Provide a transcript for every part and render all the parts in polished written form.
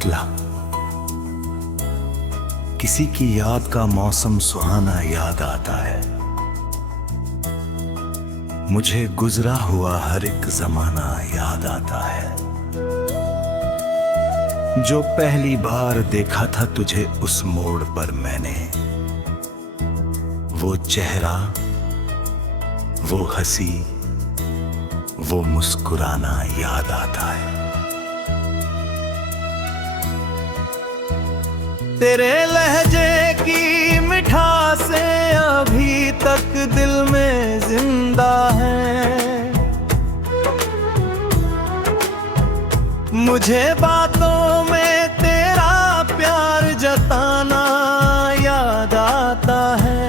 उतला। किसी की याद का मौसम सुहाना याद आता है। मुझे गुजरा हुआ हर एक जमाना याद आता है। जो पहली बार देखा था तुझे उस मोड़ पर मैंने, वो चेहरा, वो हंसी, वो मुस्कुराना याद आता है। तेरे लहजे की मिठासें अभी तक दिल में जिंदा हैं। मुझे बातों में तेरा प्यार जताना याद आता है।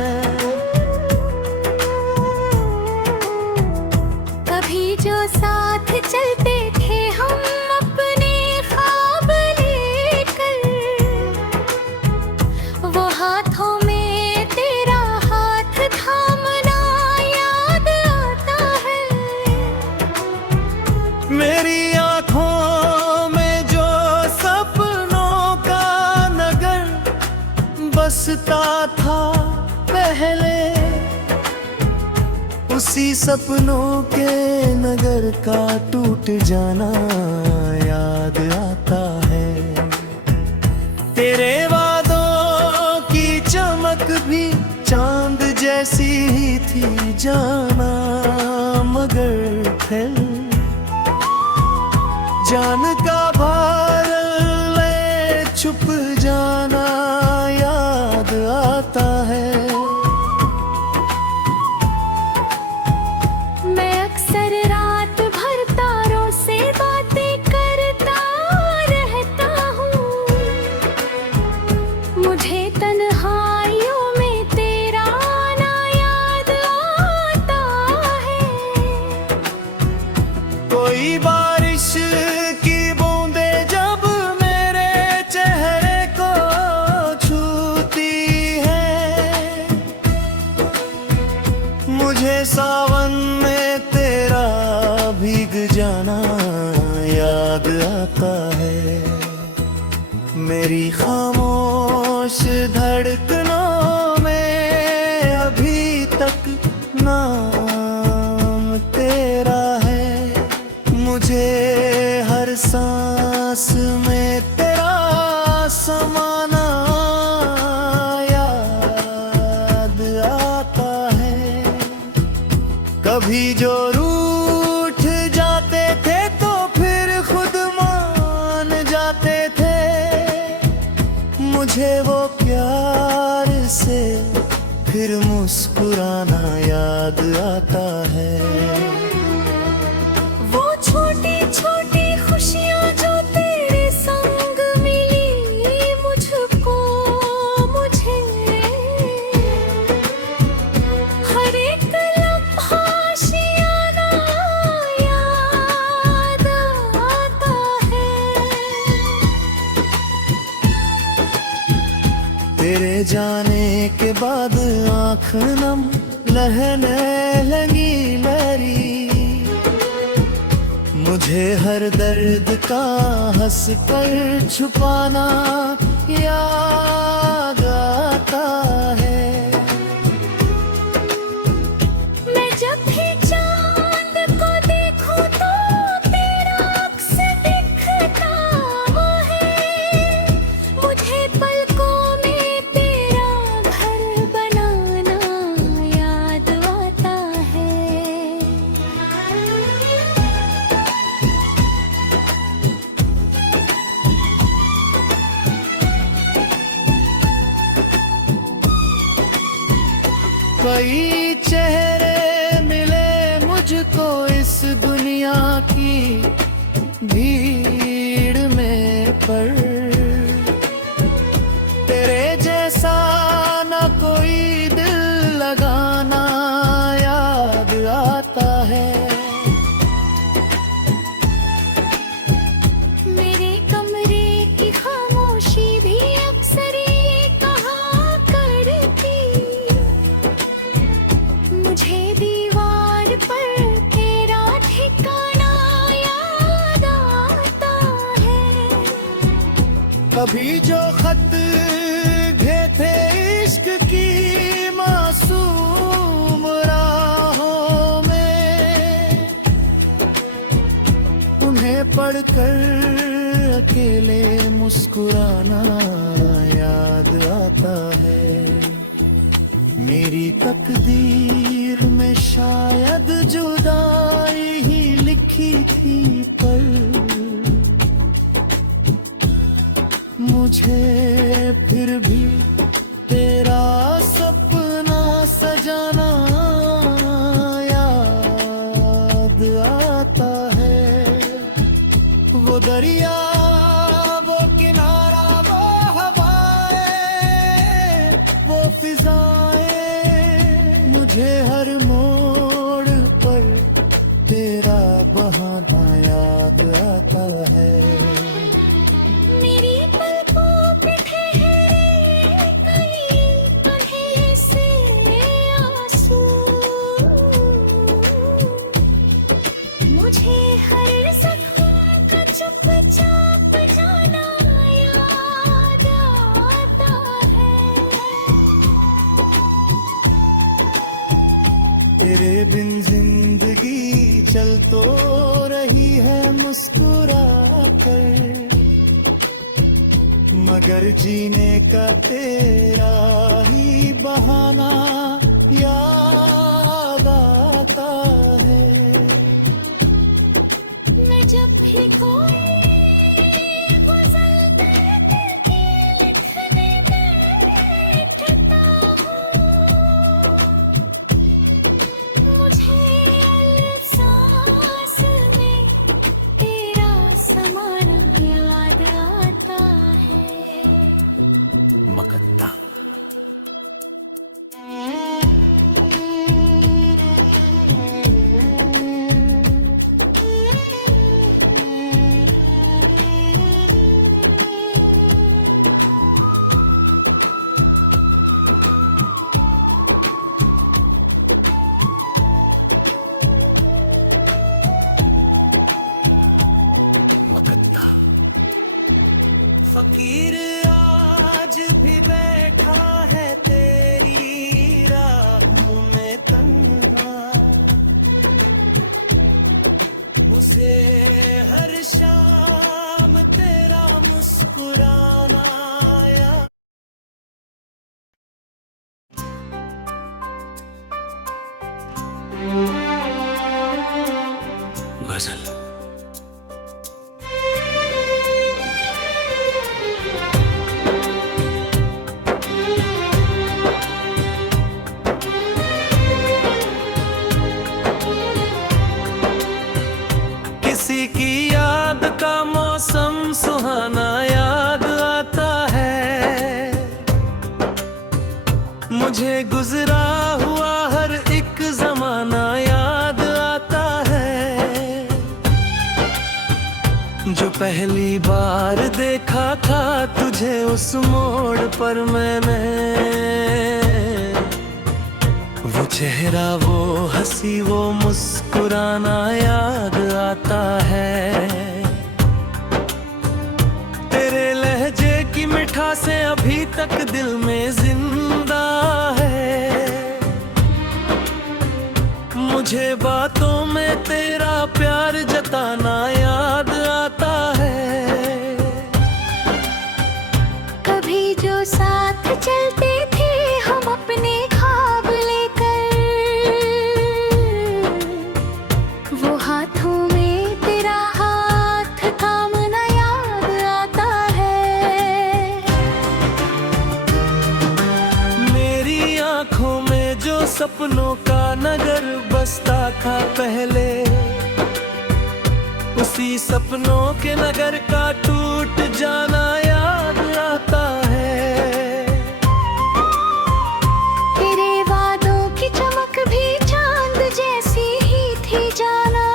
कभी जो साथ चलते थे हम अपने ख्वाब लेकर, वो हाथों में तेरा हाथ थामना याद आता है। मेरी आँखों में जो सपनों का नगर बसता था पहले, उसी सपनों के नगर का टूट जाना याद आता है। तेरे वादों की चमक भी चांद जैसी ही थी जाना, मगर फिर जान का भार ले छुप जाना याद आता है। मैं अक्सर रात भर तारों से बातें करता रहता हूँ। मुझे तन्हाइयों में तेरा आना याद आता है। कोई बारिश की बूंदें जब मेरे चेहरे को छूती है, मुझे सावन में तेरा भीग जाना याद आता है। मेरी खामोश धड़कनों में अभी तक नाम तेरा है। मुझे हर सांस में तेरा समाना याद आता है। कभी जो रूठ जाते थे तो फिर खुद मान जाते थे, मुझे वो प्यार से फिर मुस्कुराना याद आता है। वो छोटी छोटी खुशियाँ जो तेरे संग मिली मुझको, मुझे हर एक लम्हा आशियाना याद आता है। तेरे जाने के बाद आँख नम लहने लगी मेरी, मुझे हर दर्द का हंस कर छुपाना याद आता है। मैं जब भी चांद को देखूं तो तेरा अक्स दिखता है। मुझे पलकों में तेरा घर बनाना याद आता है। कई चेहरे मिले मुझको इस दुनिया की भीड़ में, पर तेरे जैसा न कोई दिल लगाना याद आता है। मेरे कमरे की खामोशी भी अक्सर ये कहा करती, मुझे कभी जो खत घे थे इश्क की मासूम राहों में, उन्हें पढ़कर अकेले मुस्कुराना याद आता है। मेरी तकदीर में शायद जुदाई ही लिखी थी, पर मुझे फिर भी तेरा सपना सजाना याद आता है। वो दरिया, वो किनारा, वो हवाएं, वो फिजाएं, मुझे हर मोड़ पर तेरा बहाना याद आता है। मेरी पलकों पे ठहरे कई कहीं से आंसू, मुझे हर जख्म का चुपचाप जाना याद आता है। तेरे बिन जिंदगी चल तो रही है मुस्कुरा कर, मगर जीने का तेरा ही बहाना याद आता है। मैं जब भी कोई गज़ल दिल की लिखने बैठता हूँ, मुझे अल्फाज़ में तेरा समाना याद आता है। मकद्दा मकद्दा फकीर आज भी बैठा है तेरी राहों में तन्हा, मुझे हर शाम तेरा मुस्कुराना याद। गजल किसी की याद का मौसम सुहाना याद आता है, मुझे गुजरा हुआ हर एक जमाना याद आता है। जो पहली बार देखा था तुझे उस मोड़ पर मैंने, वो चेहरा, वो हंसी, वो मुस्कुराना याद आता है। तेरे लहजे की मिठासें अभी तक दिल में जिंदा है, मुझे बातों में तेरा प्यार जताना याद आता है। कभी जो साथ चलते थे हम अपने ख्वाब लेकर, वो हाथों में तेरा हाथ थामना याद आता है। मेरी आंखों में जो सपनों का नगर बसता था पहले, उसी सपनों के नगर का टूट जाना याद आता है। तेरे वादों की चमक भी चांद जैसी ही थी जाना,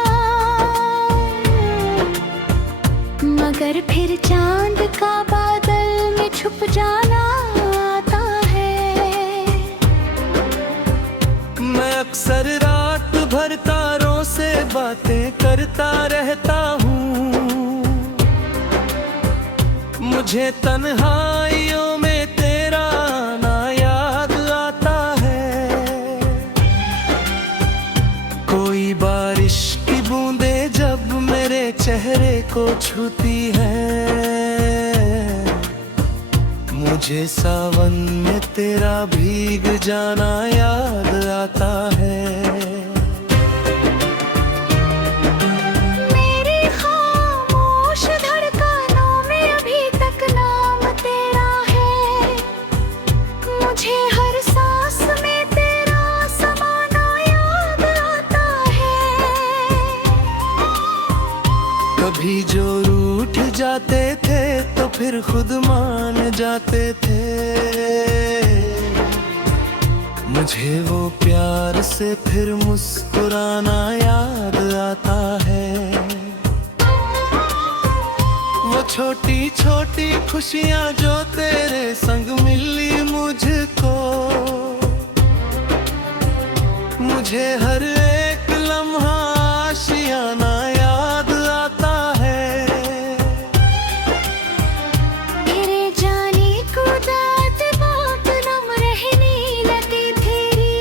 मगर फिर चांद का बादल में छुप जाना आता है। मैं अक्सर रात भर तारों से बातें करता रहता हूँ, मुझे तन्हाइयों में तेरा आना याद आता है। कोई बारिश की बूंदें जब मेरे चेहरे को छूती हैं, मुझे सावन में तेरा भीग जाना याद आता है। कभी जो रूठ जाते थे तो फिर खुद मान जाते थे, मुझे वो प्यार से फिर मुस्कुराना याद आता है। वो छोटी छोटी खुशियाँ जो तेरे संग मिली मुझको, मुझे हर एक लम्हा आशियाना याद आता है। तेरे जाने को दाद बात नम रहने लगी तेरी,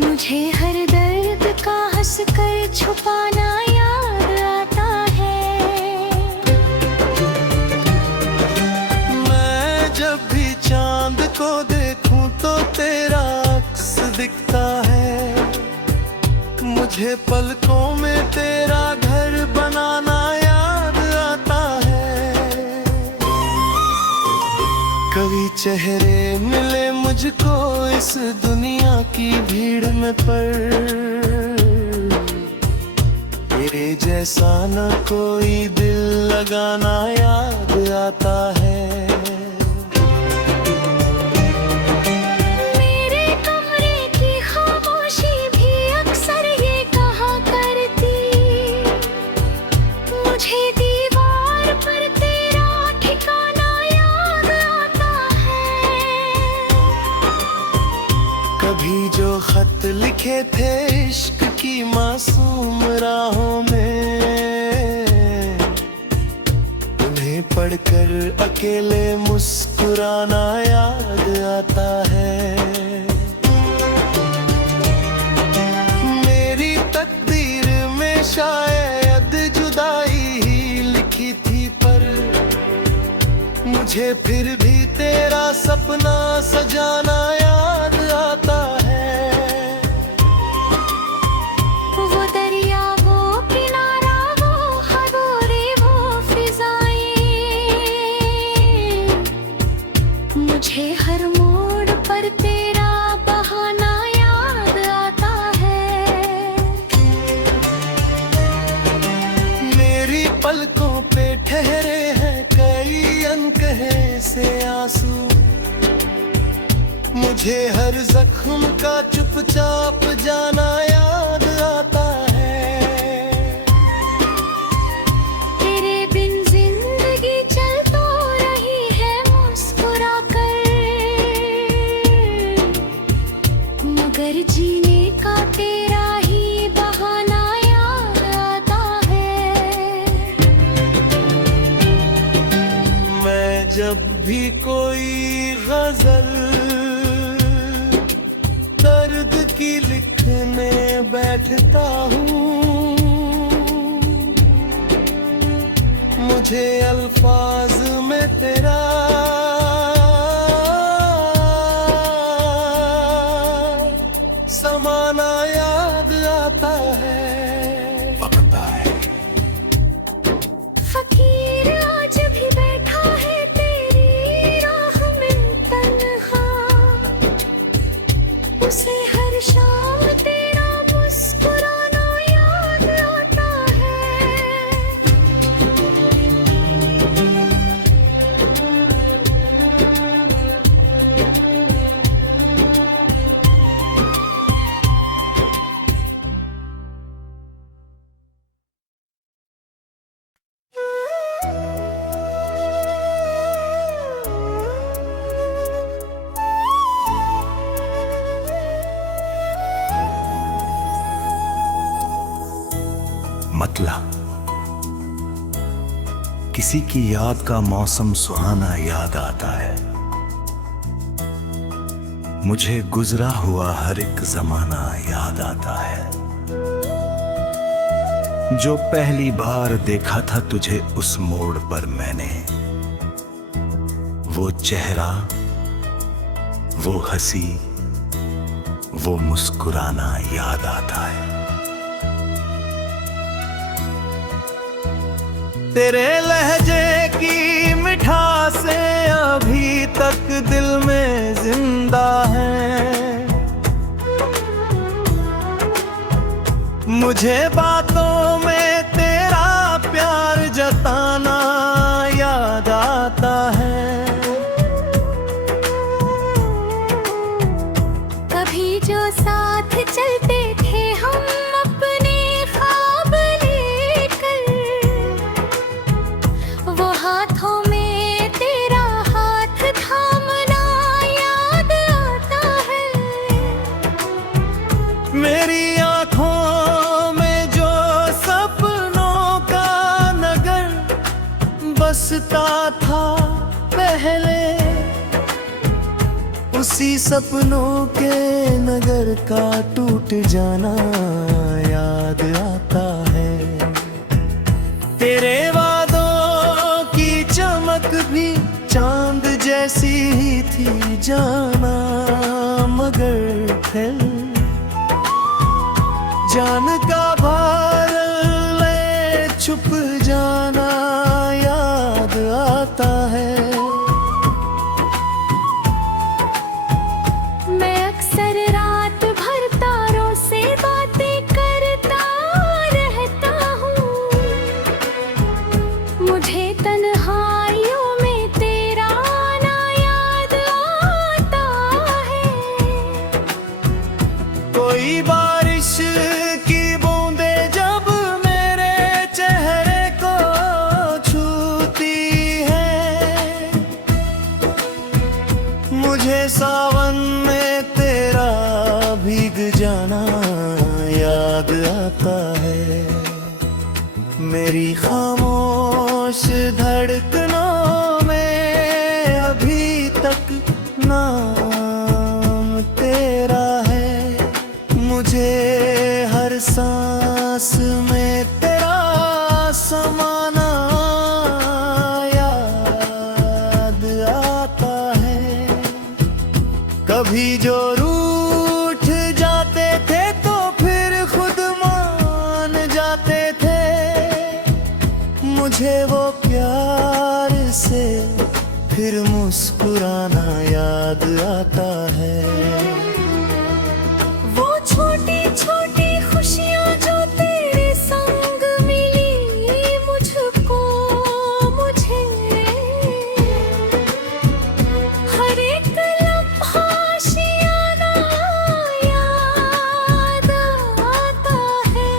मुझे हर दर्द का हंस कर छुपाना याद आता है। मैं जब भी चांद को देखूं तो तेरा अक्स दिखता है, मुझे पलकों में तेरा घर बनाना याद आता है। कभी चेहरे मिले मुझको इस दुनिया की भीड़ में, पर तेरे जैसा न कोई दिल लगाना याद आता है। कभी जो खत लिखे थे इश्क की मासूम राहों में, उन्हें पढ़कर अकेले मुस्कुराना याद आता है। मेरी तकदीर में शायद जुदाई ही लिखी थी, पर मुझे फिर भी तेरा सपना सजाना याद आता है। वो दरिया, वो किनारा, वो खबरें, वो फिजाएं, मुझे हर मोड़ पर तेरा बहाना याद आता है। मेरी पलकों पे ठहरे हैं कई अनकहे से आंसू, मुझे हर जख्म का चुपचाप जाना याद आता है। तेरे बिन जिंदगी चल तो रही है मुस्कुरा कर, मगर जीने का तेरा ही बहाना याद आता है। मैं जब भी कोई गजल दर्द की लिखने बैठता हूँ, मुझे अल्फाज में तेरा समाना याद आता है। फकीर आज भी बैठा है तेरी राह में तन्हा, उसे हर शाम तेरा मुस्कुराना याद आता है। मतला किसी की याद का मौसम सुहाना याद आता है। मुझे गुजरा हुआ हर एक जमाना याद आता है। जो पहली बार देखा था तुझे उस मोड़ पर मैंने, वो चेहरा, वो हंसी, वो मुस्कुराना याद आता है। तेरे लहजे की मिठासें अभी तक दिल में जिंदा हैं। मुझे बातों में तेरा प्यार जताना याद आता है। कभी जो साथ चलते थे हम अपने ख्वाब लेकर, वो हाथों में तेरा हाथ थामना याद आता है। मेरी आँखों में जो सपनों का नगर बसता था पहले, उसी सपनों के नगर का टूट जाना याद आता है। तेरे वादों की चमक भी चांद जैसी ही थी जाना, मगर फिर जान का भार ले छुप जाना याद आता है। मैं अक्सर रात भर तारों से बातें करता रहता हूँ। मुझे तन्हाइयों में तेरा आना याद आता है। कोई बारिश की बूंदें जब मेरे चेहरे को छूती है, मुझे सावन में तेरा भीग जाना याद आता है। मेरी खामोश धड़कनों में अभी तक नाम तेरा है। मुझे हर सांस में तेरा समाना याद आता है। कभी जो रूठ जाते थे तो फिर खुद मान जाते थे, मुझे वो प्यार से फिर मुस्कुराना याद आता है। वो छोटी छोटी खुशियाँ जो तेरे संग मिली मुझको, मुझे हर एक लम्हा आशियाना याद आता है।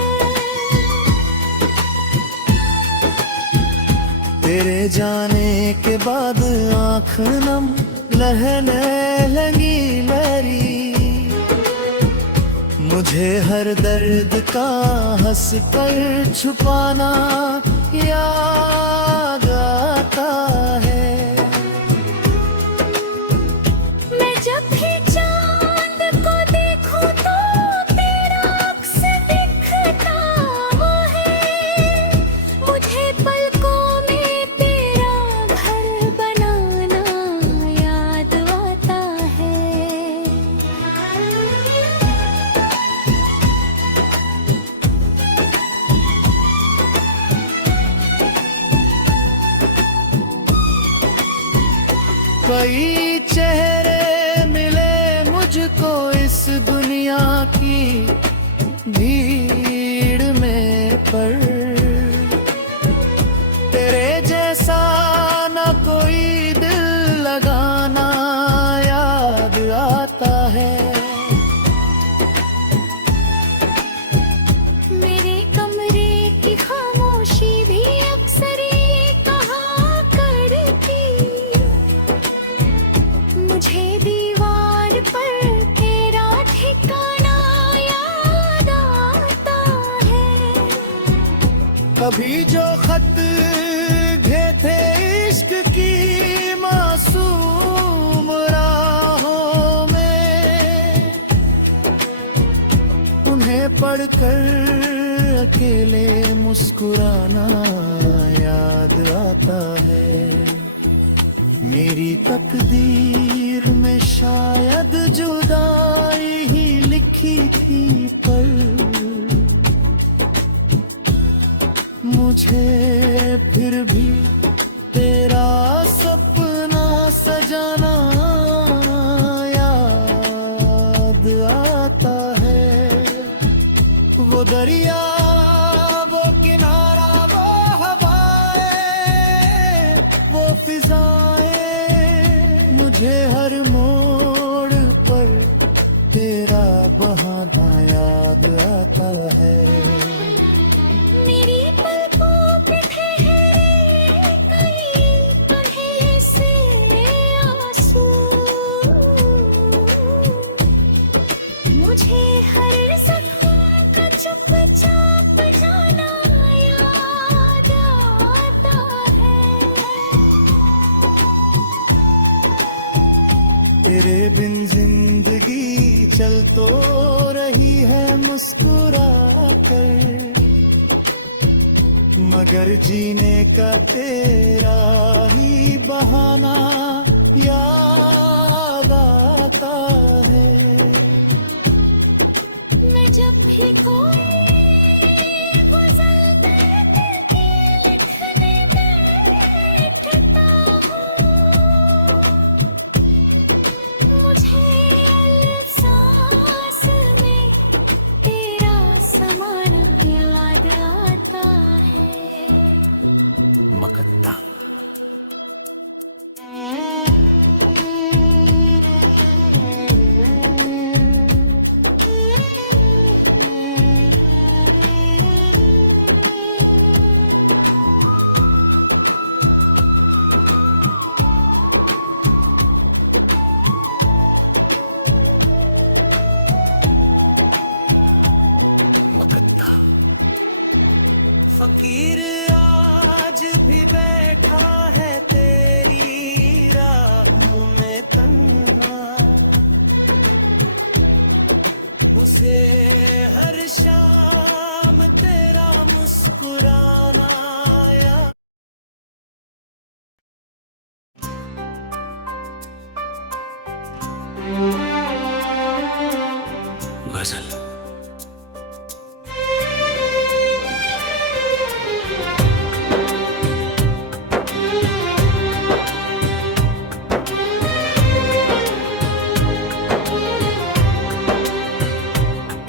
तेरे जाने के बाद आँख नम लहने लगी मेरी, मुझे हर दर्द का हंस कर छुपाना याद आता है। मैं जब भी चांद को देखूं तो तेरा अक्स दिखता है। मुझे पलकों में तेरा घर बनाना याद आता है। कई चेहरे मिले मुझको इस दुनिया की भीड़ में, पर तेरे जैसा न कोई दिल लगाना याद आता है। मेरे कमरे की खामोशी भी अक्सर ये कहा करती, मुझे दीवार पर तेरा ठिकाना याद आता है। कभी जो खत पढ़कर अकेले मुस्कुराना याद आता है। मेरी तकदीर में शायद जुदाई ही लिखी थी, पर मुझे फिर भी तेरा सपना सजाना याद आता है। वो दरिया, वो किनारा, वो हवाएं, वो फिजाएं, मुझे हर मोड़ पर तेरा बहाना याद आता है। मेरी पलकों पे ठहरे कई कहीं से आंसू, मुझे हर ज़ख्म का चुपचाप जाना याद आता है। तेरे बिन जिंदगी चल तो रही है मुस्कुरा कर, मगर जीने का तेरा ही बहाना याद आता है। मैं जब भी कोई गज़ल दिल की लिखने बैठता हूँ, मुझे एहसास में तेरा समाना याद आता है। मकद्दा मकद्दा। फकीर आज भी बैठा है तेरी राहों में तन्हा, मुझे हर शाम तेरा मुस्कुराना याद। गजल।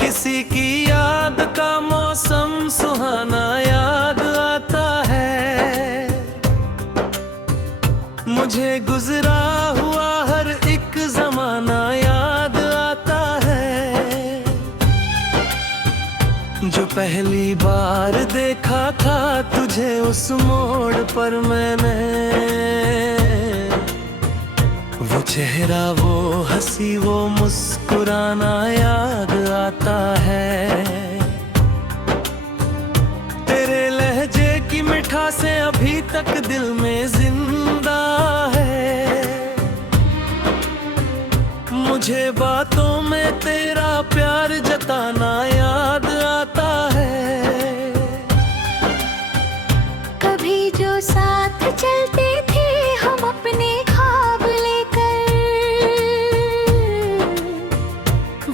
किसी की याद का मौसम सुहाना याद आता है, मुझे गुजरा हुआ हर एक जमाना याद आता है। जो पहली बार देखा था तुझे उस मोड़ पर मैंने, वो चेहरा, वो हंसी, वो मुस्कुराना याद आता है। तेरे लहजे की मिठासें अभी तक दिल में जिंदा है, मुझे बातों में तेरा प्यार जताना याद आता है। कभी जो साथ चलते थे हम अपने ख्वाब लेकर,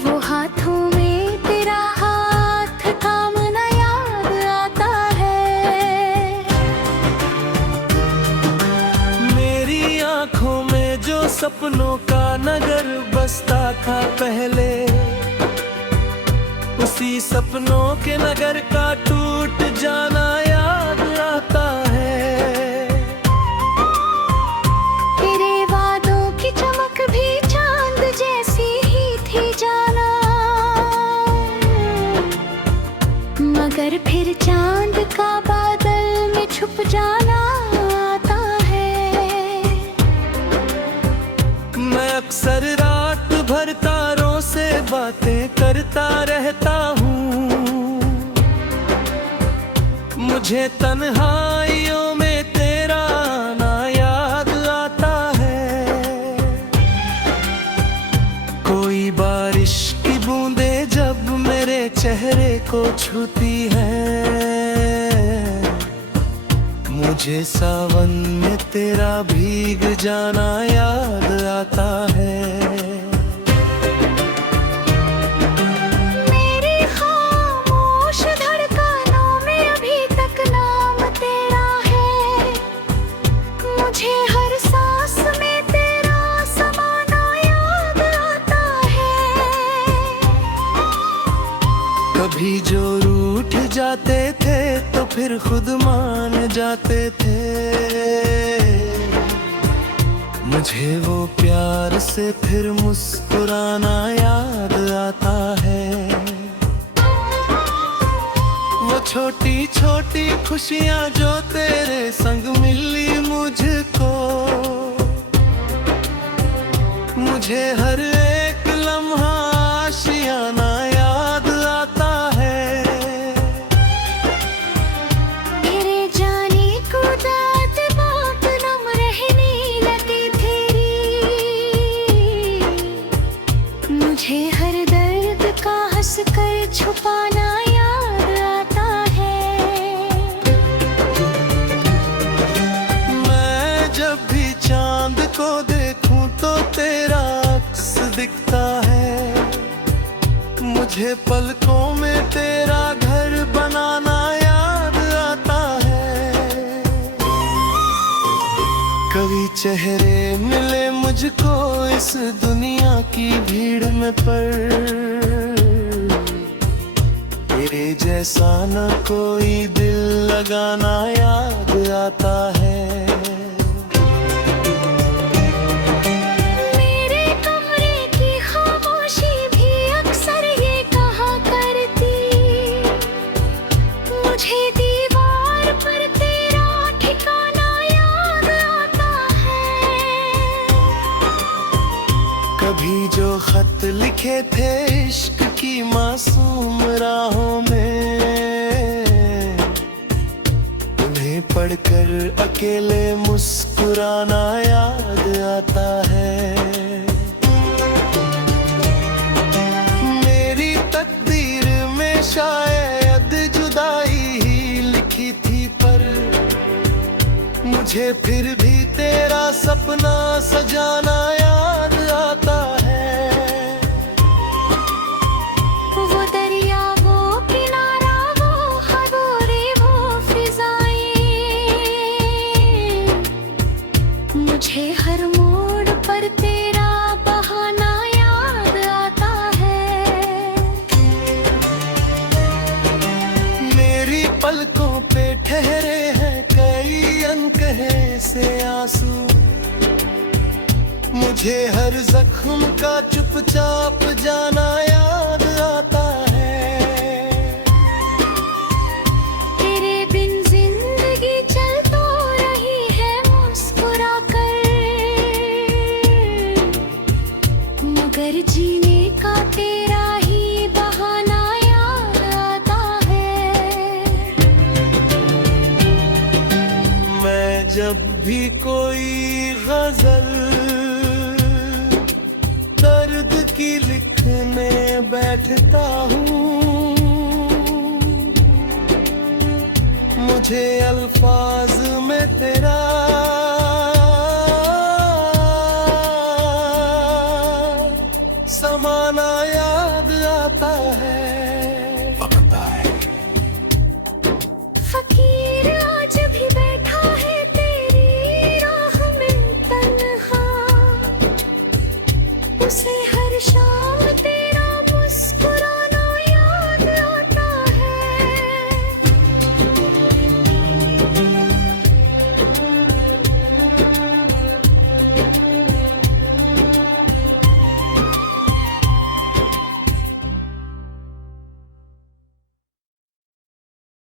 वो हाथों में तेरा हाथ थामना याद आता है। मेरी आंखों में जो सपनों का नगर बसता था पहले, उसी सपनों के नगर का टूट जाना याद आता है। तेरे वादों की चमक भी चांद जैसी ही थी जाना, मगर फिर चांद का बादल में छुप जाना आता है। मैं अक्सर रात भर तारों से बातें करता रहता हूँ, मुझे तन्हाइयों में तेरा आना याद आता है। कोई बारिश की बूंदें जब मेरे चेहरे को छूती है। मुझे सावन में तेरा भीग जाना याद आता है। मेरी खामोश धड़कनों में अभी तक नाम तेरा है। मुझे हर सांस में तेरा समाना याद आता है। कभी जो रूठ जाते थे तो फिर खुद मान जाते थे। मुझे वो प्यार से फिर मुस्कुराना याद आता है। वो छोटी छोटी खुशियाँ जो तेरे संग मिली मुझको, मुझे हर एक लम्हा आशियाना याद आता है। तेरे जाने को दाद बात नम रहने लगी तेरी। मुझे हर दर्द का हंस कर छुपाना याद आता है। मैं जब भी चांद को देखूं तो तेरा अक्स दिखता है। मुझे पलकों में तेरा घर बनाना याद आता है। कभी चेहरे मिले मुझको इस दुनिया की भीड़ में, पर तेरे जैसा न कोई दिल लगाना याद आता है। मेरे कमरे की खामोशी भी अक्सर ये कहा करती। मुझे दीवार पर तेरा ठिकाना याद आता है। कभी जो खत लिखे थे इश्क की मासूम राहों में, उन्हें पढ़कर अकेले मुस्कुराना याद आता है। मेरी तकदीर में शायद जुदाई ही लिखी थी, पर मुझे फिर भी तेरा सपना सजाना याद आता है। वो दरिया, वो किनारा, वो खबरें, वो फिजाएं, मुझे हर मोड़ पर तेरा बहाना याद आता है। मेरी पलकों पे ठहरे हैं कई अनकहे से आंसू। मुझे हर जख्म का चुपचाप जाना याद आता है। तेरे बिन जिंदगी चल तो रही है मुस्कुरा कर, मगर जीने का तेरा ही बहाना याद आता है। मैं जब भी कोई गजल दर्द की लिखने बैठता हूँ, मुझे अल्फाज में तेरा